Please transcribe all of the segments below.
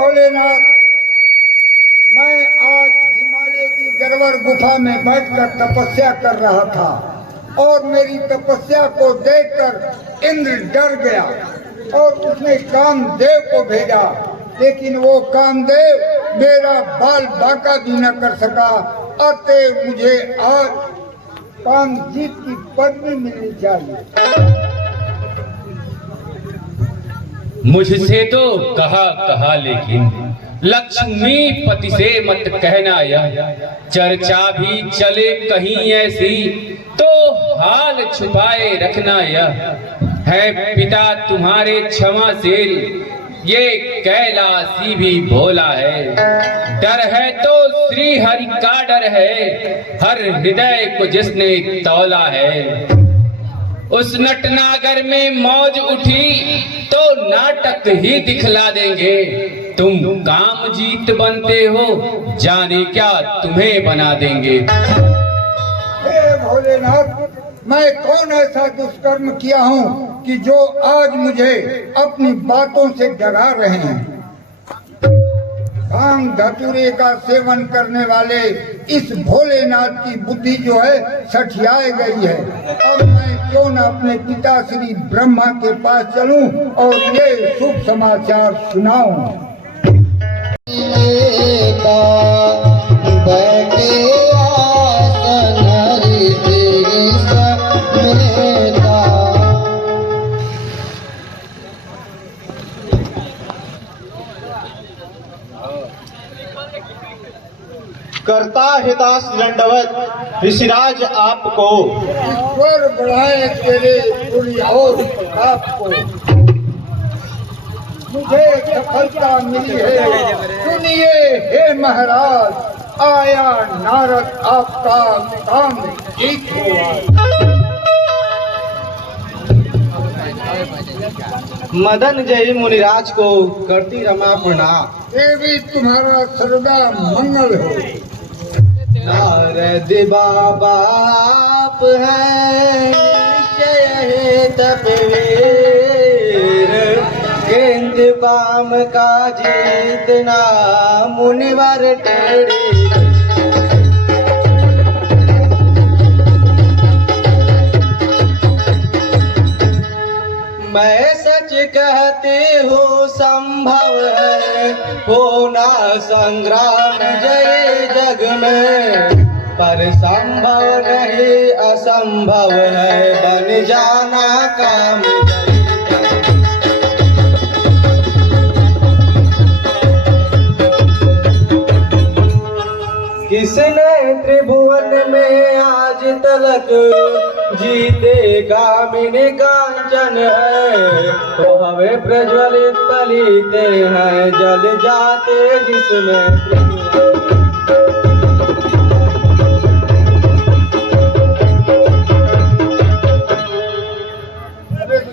भोलेनाथ, मैं आज हिमालय की गरवर गुफा में बैठकर तपस्या कर रहा था और मेरी तपस्या को देखकर इंद्र डर गया और उसने कामदेव को भेजा, लेकिन वो कामदेव मेरा बाल बांका भी न कर सका। अतः मुझे आज कामजीत की पत्नी मिलनी चाहिए। मुझसे तो कहा लेकिन लक्ष्मीपति से मत कहना, यह चर्चा भी चले कहीं ऐसी तो हाल छुपाए रखना। यह है पिता तुम्हारे क्षमाशील, ये कैलाशी भी भोला है। डर है तो श्री हरि का डर है, हर हृदय को जिसने तौला है। उस नटनागर में मौज उठी तो नाटक ही दिखला देंगे। तुम कामजीत बनते हो, जाने क्या तुम्हें बना देंगे। हे भोलेनाथ, मैं कौन ऐसा दुष्कर्म किया हूँ कि जो आज मुझे अपनी बातों से डरा रहे हैं। भांग धतूरे का सेवन करने वाले इस भोलेनाथ की बुद्धि जो है सठियाए गई है। अब मैं क्यों न अपने पिता श्री ब्रह्मा के पास चलूं और ये शुभ समाचार सुनाऊं। करता है दास दंडवत ऋषिराज आपको। ईश्वर बढ़ाए तेरे पुरी और आपको। मुझे सफलता मिली है, सुनिए हे महाराज, आया नारद आपका काम ठीक हुआ। मदन जय मुनिराज को करती रमा प्रणाम। देवी तुम्हारा सर्वदा मंगल हो। नारद बाबा आप हैं निश्चय है तपवीर, केंद्र काम का जीतना मुनिवर टेढ़ी। मैं सच कहते हो संभव है होना संग्राम जय जग में, पर संभव नहीं असंभव है बन जाना काम जय। किसने त्रिभुवन में आज तलक जीते कामिनी कांचन है, तो हमें प्रज्वलित पलीते हैं जल जाते जिसमें।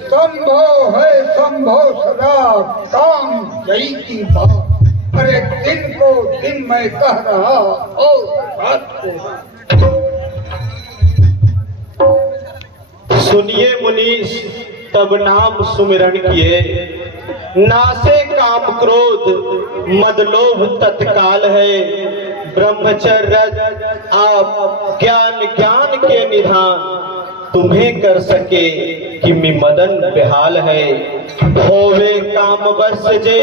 संभव है संभव सदा काम जय की बात। अरे दिन को दिन मैं कह रहा और रात को। सुनिए मुनीश तब नाम सुमिरन किए, नासे काम क्रोध मदलोभ तत्काल है। ब्रह्मचर्य आप ज्ञान ज्ञान के निधान, तुम्हें कर सके कि मदन बेहाल है। होवे काम बस जे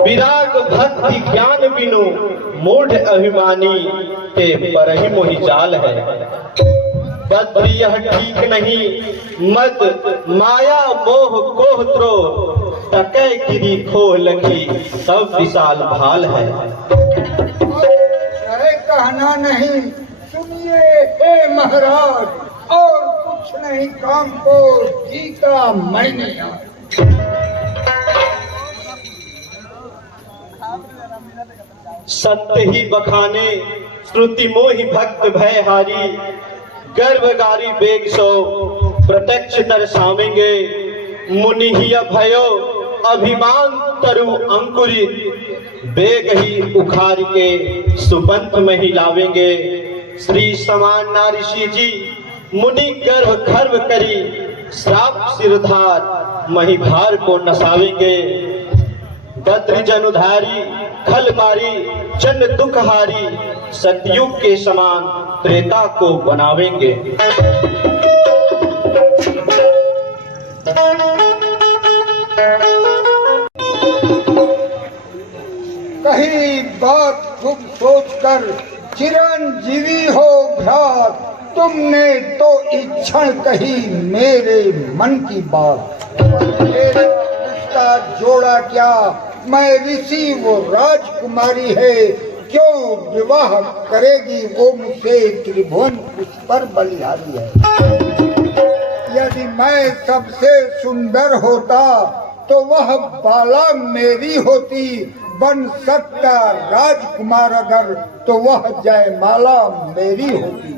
विराग भक्ति ज्ञान बिनु, मूढ़ अभिमानी ते पर ही मोहि जाल है। बद्र यह ठीक नहीं मद माया मोह कोह त्रो, तकै गिरी खोह लगी सब विशाल भाल है। कहना नहीं, सुनिए हे महाराज, और कुछ नहीं काम को जीता मैंने। सत्य ही बखाने श्रुति मोहि भक्त भय हारी, गर्भगारी बेग सो प्रत्यक्ष दर्शावेंगे। मुनि ही भयो अभिमान तरु अंकुरित, बेग ही उखाड़ के सुपंथ में ही लावेंगे। श्री समान नारिषि जी मुनि गर्भ खर्व करी, श्राप सिरधार महिभार को नसावेंगे। बद्र जनुधारी खल मारी जन दुखहारी सतयुग के समान त्रेता को बनावेंगे। कहीं बात खूब सोचकर चिरंजीवी हो भ्रात, तुमने तो इच्छा कही मेरे मन की बात। मेरा उसका जोड़ा क्या, मैं ऋषि वो राजकुमारी है, क्यों विवाह करेगी वो मुझसे, त्रिभुवन उस पर बलिहारी है। यदि मैं सबसे सुंदर होता तो वह बाला मेरी होती, बन सकता राजकुमार अगर तो वह जयमाला मेरी होती।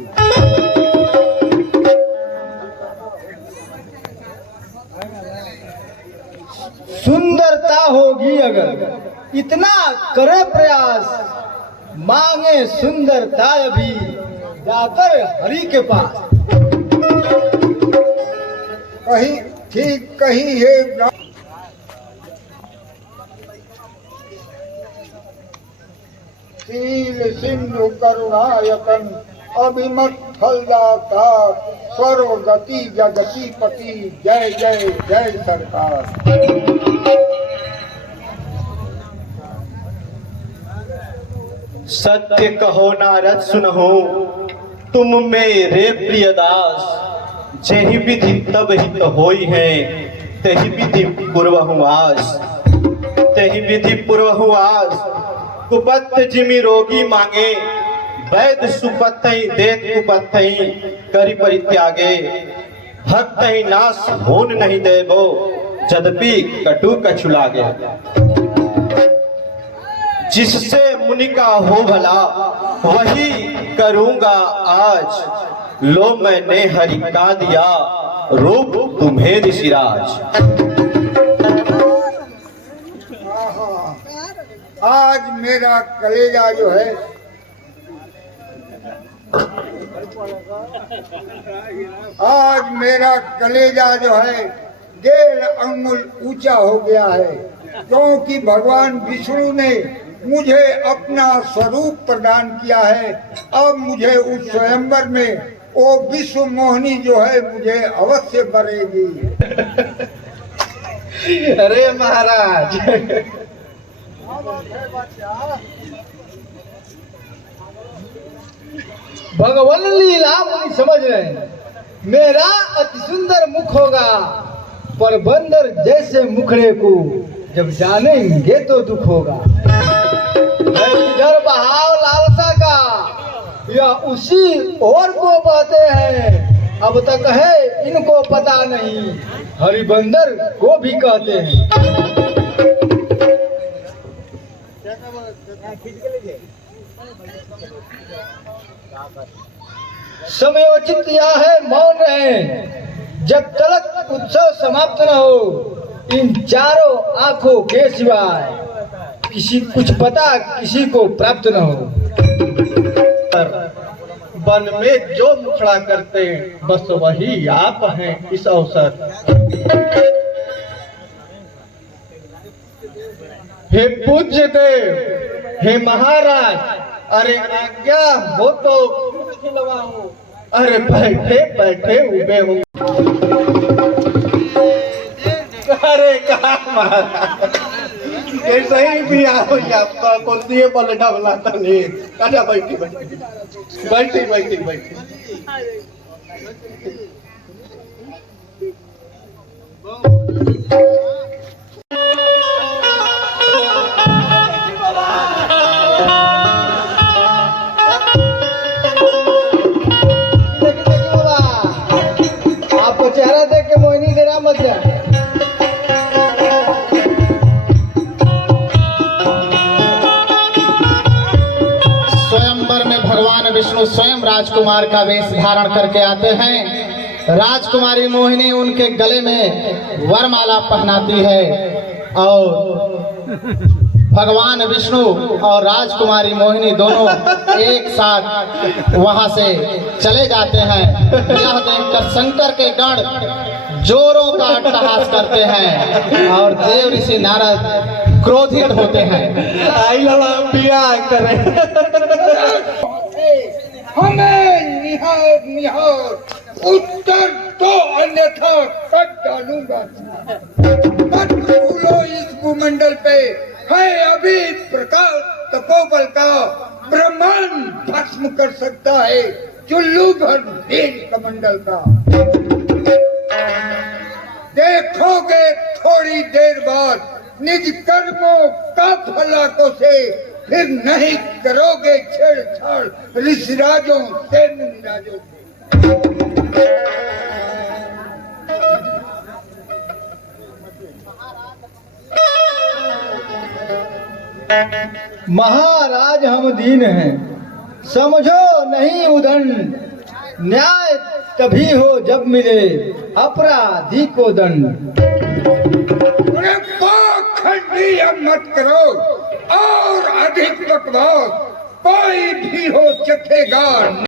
सुंदरता होगी अगर इतना करे प्रयास, मांगे सुंदरता अभी जाकर हरि के पास। कहीं ठीक कही है शील सिंधु करुणायतन अभिमत फलदाता, सर्वगति जगती पति, जय जय जय सरकार। सत्य कहो नारद सुनहो तुम मेरे प्रिय दास, जही विधि तब हित होई है, तही विधि पूर्वहु आस। तही विधि पूर्वहु आस, कुपथ जिमि रोगी मांगे, वैद सुपथई देत कुपथई करि परित्यागे। भक्तहि नाश होन नहीं देबो, यद्यपि कटु कछु लागे। जिससे मुनि का हो भला वही करूंगा आज, लो मैंने हरि का दिया रूप तुम्हें ऋषिराज। आज मेरा कलेजा जो है आज मेरा कलेजा जो है 1.5 अंगुल ऊंचा हो गया है, क्योंकि भगवान विष्णु ने मुझे अपना स्वरूप प्रदान किया है। अब मुझे उस स्वयंवर में वो विश्व मोहिनी जो है मुझे अवश्य बरेगी। अरे महाराज, भगवान लीला मुनि समझ रहे हैं। मेरा अति सुंदर मुख होगा, पर बंदर जैसे मुखड़े को जब जानेंगे तो दुख होगा। इधर बहाव लालसा का या उसी और को बहते हैं, अब तक है इनको पता नहीं, हरिबंदर को भी कहते हैं। समयोचित यह है मौन रहे, जब तक उत्सव समाप्त न हो, इन चारों आंखों के सिवाय किसी कुछ पता किसी को प्राप्त न हो। वन में जो मुखड़ा करते बस वही आप हैं इस अवसर। हे पूज्य देव, हे महाराज, अरे आज्ञा हो तो कुछ खिलवाऊं। अरे बैठे बैठे उबे हूँ। अरे कहा महाराज, ऐसा ही भी आओ, आपका कुर्सी पर ढबला तो नहीं। अच्छा बैठी बैठी बैठी बैठी बैठी। आपको चेहरा देख के मोहिनी डेरा मत जाए। स्वयंवर में भगवान विष्णु स्वयं राजकुमार का वेश धारण करके आते हैं। राजकुमारी मोहिनी उनके गले में वरमाला पहनाती है और भगवान विष्णु और राजकुमारी मोहिनी दोनों एक साथ वहां से चले जाते हैं। यह देखकर शंकर के गण जोरों का अट्टहास करते हैं और देव ऋषि नारद क्रोधित होते हैं। आई लवा बियाह करें। हमें निहार निहार उत्तर तो अन्यथा कट डालूंगा। मत भूलो इस भूमंडल पे है अभी प्रकाश तपोबल का, ब्रह्मांड भस्म कर सकता है चुल्लू भर देश कमंडल का। देखोगे थोड़ी देर बाद निज कर्मों का भला से, फिर नहीं करोगे छेड़छाड़ ऋषिराजों से मुनिराजों से। महाराज हम दीन हैं, समझो नहीं उदंड, न्याय तभी हो जब मिले अपराधी को दंड। अरे पाखंडी अब मत करो और अधिक बकवास, कोई भी हो चखेगा